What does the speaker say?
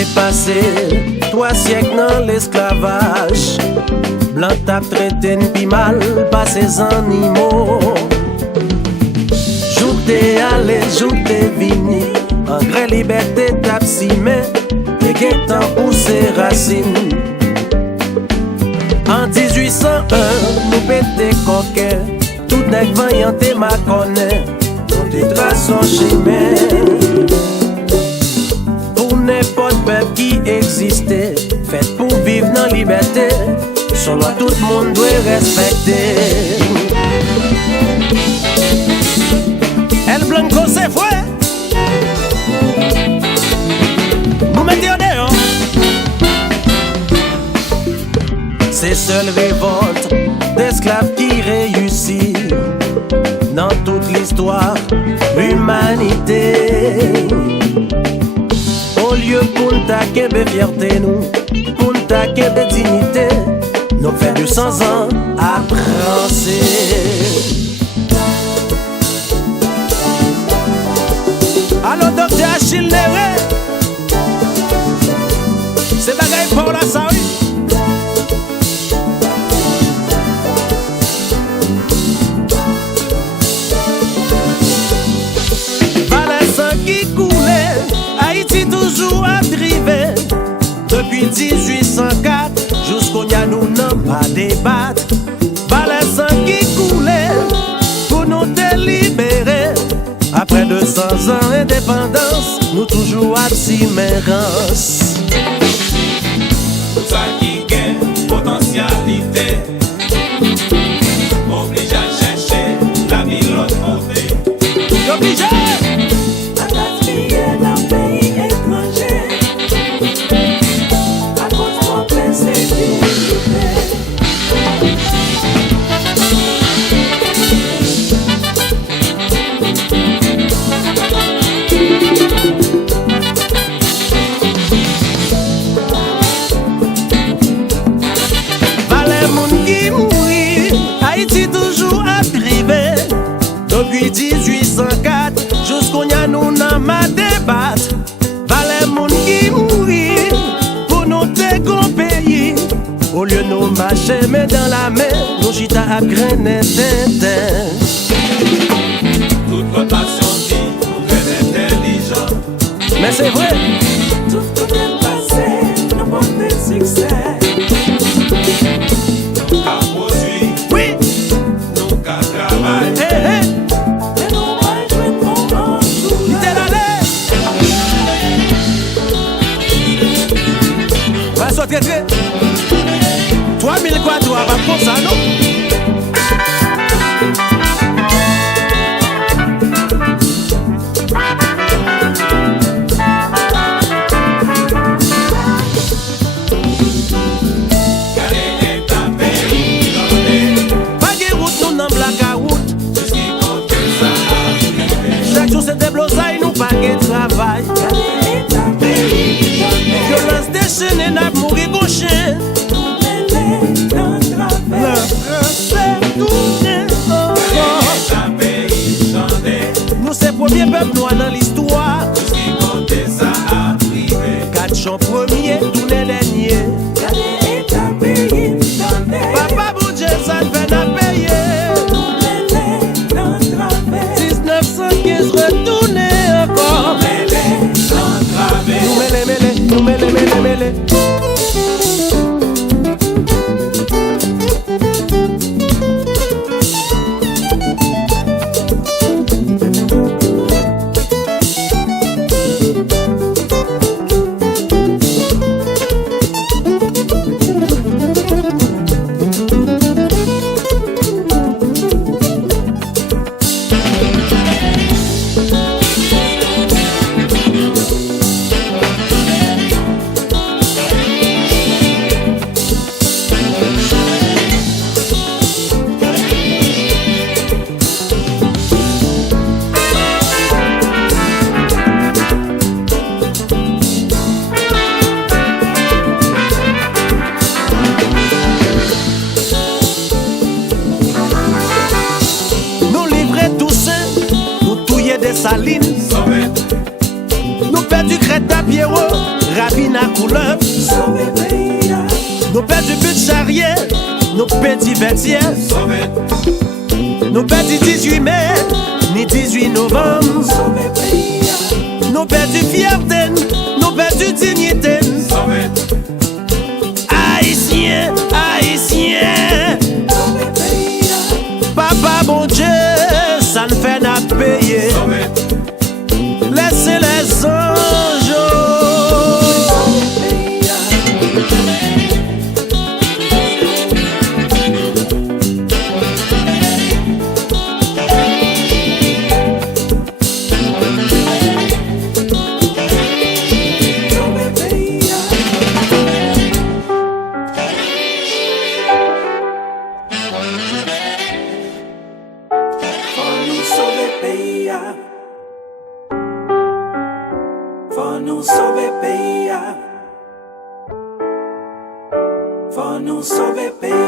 te passé 3 siècles dans l'esclavage. Blanc t'a traité pi mal par ses animaux. Jour t'es allé, jour t'es vini, en vraie liberté t'a simé, et qu'est temps pour ses racines. En 1801, nous pété coquet, tout nèg vaillant te ma connaît, nous te traçons chemin. Pour n'importe peuple qui existait, fait pour vivre dans liberté, son loi tout le monde doit respecter. El Blanco c'est vrai, nous mettons dehors. C'est seule révolte d'esclaves qui réussit dans toute l'histoire, l'humanité. Au lieu pour nous taquer de fierté, nous, pour nous taquer de dignité, nous fait 200 ans à prancer. Allô, docteur Achille Néré, c'est bagaille pour la Saoui. Qui coulait, Haïti toujours à driver. Depuis 1804 jusqu'au n'y a nous n'en pas débattre. Valais sang qui coulait pour nous délibérer. Après 200 ans d'indépendance, nous toujours à Timérance. Tout ça qui gagne potentialité oblige à chercher la ville l'autre côté. Obligé! Haïti toujours à privé. Depuis 1804 jusqu'au n'y a nous n'a ma débattre. Valait moun qui mourir pour nous dégon pays. Au lieu nous marcher mais dans la main, nous chita à grainer tintin. Toute votre action dit nous très intelligent. Mais c'est vrai. Tout est passé, nous portons succès. Très très 3000 quoi tu vas pour ça non? Pas de route nous dans blackout. Chaque jour c'est des blosailles nous pas de travail. Violence déchaînée n'a mouru gauche. Nous c'est premier peuple noir dans l'histoire. 4 champs premiers, tous les derniers. Papa Boudjé, ça ne fait pas payer. 1915 retourner encore. Nous mêlés. Saline, nous perdu Crête à Pierrot, Rabina charrier, nous petits bêtiers. Nous perdons 18 mai, ni 18 novembre. Nous perdons fierté, nous perdons dignité. Haïtien, haïtien. Papa bon Dieu, ça ne fait n'a payer. Laissez les anges. Faut nous sauver pays. Faut nous sauver pays.